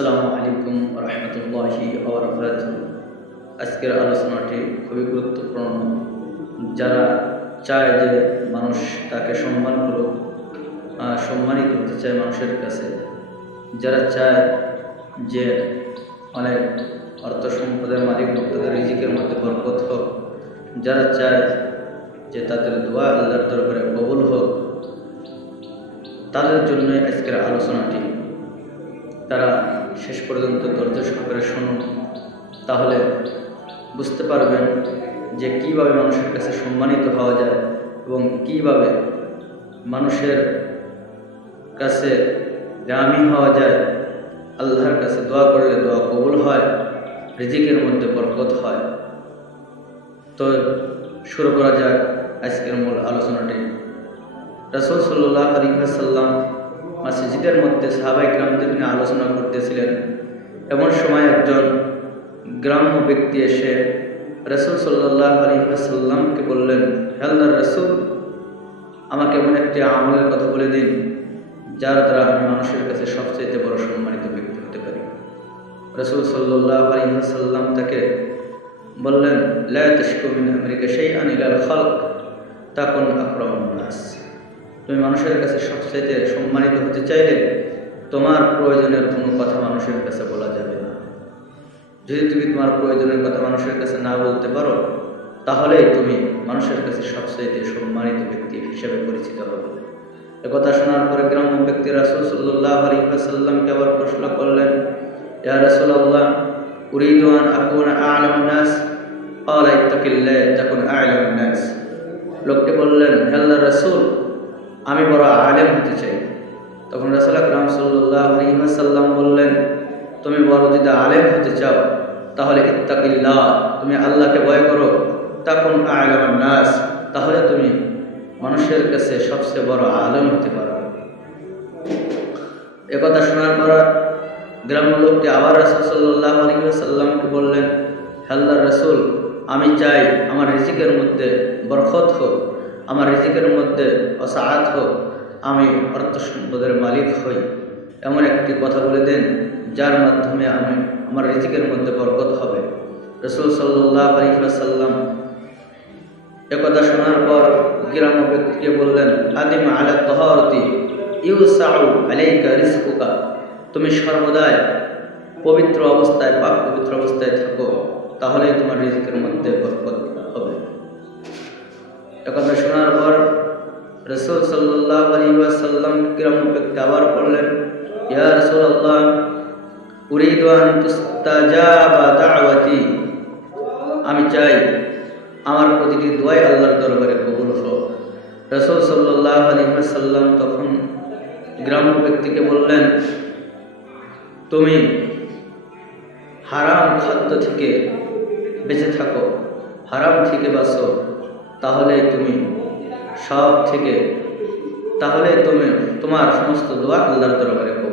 আসসালামু আলাইকুম রহমতুল্লাহি ওয়া বারাকাতুহু। আজকের আলোচনাটি খুবই গুরুত্বপূর্ণ। যারা চায় যে মানুষ তাকে সম্মান করুক, সম্মানিত হতে চায় মানুষের কাছে, যারা চায় যে অনেক অর্থ সম্পদের মালিক হোক, তাদের রিজিকের মধ্যে বরকত হোক, যারা চায় যে তাদের দোয়া আল্লাহর দরবারে কবুল হোক, তাদের জন্য আজকের আলোচনাটি। তারা শেষ পর্যন্ত ধৈর্য সহকারে শুনুন, তাহলে বুঝতে পারবেন যে কীভাবে মানুষের কাছে সম্মানিত হওয়া যায় এবং কীভাবে মানুষের কাছে দামি হওয়া যায়। আল্লাহর কাছে দোয়া করলে দোয়া কবুল হয়, রিজিকের মধ্যে বরকত হয়। তো শুরু করা যাক আজকের মূল আলোচনাটি। রাসূল সাল্লাল্লাহু আলাইহি ওয়াসাল্লাম মসজিদের মধ্যে সাহাবায়ে কিরামদের নিয়ে আলোচনা করতেছিলেন। এমন সময় একজন গ্রাম্য ব্যক্তি এসে রাসূল সাল্লাল্লাহু আলাইহি ওয়াসাল্লামকে বললেন, হে আল্লাহর রাসূল, আমাকে এমন একটি আমলের কথা বলে দিন যার দ্বারা আমি মানুষের কাছে সবচেয়ে বড় সম্মানিত ব্যক্তি হতে পারি। রাসূল সাল্লাল্লাহু আলাইহি ওয়াসাল্লাম তাকে বললেন, লা তাশকু মিন আমরিকা শাইআন ইলাল খালক তাকুন আকরামান নাস। তুমি মানুষের কাছে সবচেয়ে সম্মানিত হতে চাইলে তোমার প্রয়োজনের কোনো কথা মানুষের কাছে বলা যাবে না। যদি তুমি তোমার প্রয়োজনের কথা মানুষের কাছে না বলতে পারো, তাহলে তুমি মানুষের কাছে সবচেয়ে সম্মানিত ব্যক্তি হিসেবে পরিচিত হবে। একথা শোনার পরে গ্রাম্য ব্যক্তি রাসূল সাল্লাল্লাহু আলাইহি ওয়াসাল্লামকে আবার প্রশ্ন করলেন, ইয়া রাসূলুল্লাহ, উরিদু আন আকুনা আ'লামান নাস। ক্বালা ইত্তাকিল্লাহ তাকুন আ'লামান নাস। লোকটি বললেন, হে আল্লাহর রাসূল, আমি বড় আলেম হতে চাই। তখন রাসূল আকরাম সাল্লাল্লাহু আলাইহি ওয়াসাল্লাম বললেন, তুমি বড় যদি আলেম হতে চাও, তাহলে ইত্তাকিল্লাহ, তুমি আল্লাহকে ভয় করো, তাকুন আ'লামান নাস, তাহলে তুমি মানুষের কাছে সবচেয়ে বড় আলেম হতে পারবে। একথা শোনার পর গ্রাম্য লোকটি আবার রাসূল সাল্লাল্লাহু আলাইহি ওয়াসাল্লামকে বললেন, হে আল্লাহর রাসূল, আমি চাই আমার রিজিকের মধ্যে বরকত হোক, আমার রিজিকের মধ্যে অসাআত হোক, আমি অর্থ সম্পদের মালিক হই। এমন একটি কথা বলে দেন যার মাধ্যমে আমার রিজিকের মধ্যে বরকত হবে। রাসূল সাল্লাল্লাহু আলাইহি ওয়াসাল্লাম একথা শোনার পর গ্রাম্য ব্যক্তিকে বললেন, আদিম আলা তাহারতি ইউসাউ আলাইকা রিজকুকা। তুমি সর্বদাই পবিত্র অবস্থায়, পাক পবিত্র অবস্থায় থাকো, তাহলেই তোমার রিজিকের মধ্যে বরকত হবে। একথা শোনার পর রাসূল সাল্লাল্লাহু আলাইহি ওয়াসাল্লাম গ্রাম্য ব্যক্তি আবার বললেন, ইয়া রাসূলুল্লাহ, উরিদু আন তুস্তাজাবা দাওয়াতি। আমি চাই আমার প্রতিটি দোয়াই আল্লাহর দরবারে কবুল হোক। রাসূল সাল্লাল্লাহু আলাইহি ওয়াসাল্লাম তখন গ্রাম্য ব্যক্তিকে বললেন, তুমি হারাম খাদ্য থেকে বেঁচে থাকো, হারাম থেকে বাঁচো, তাহলে তুমি তোমার সমস্ত দোয়া আল্লাহর দরবারে কবুল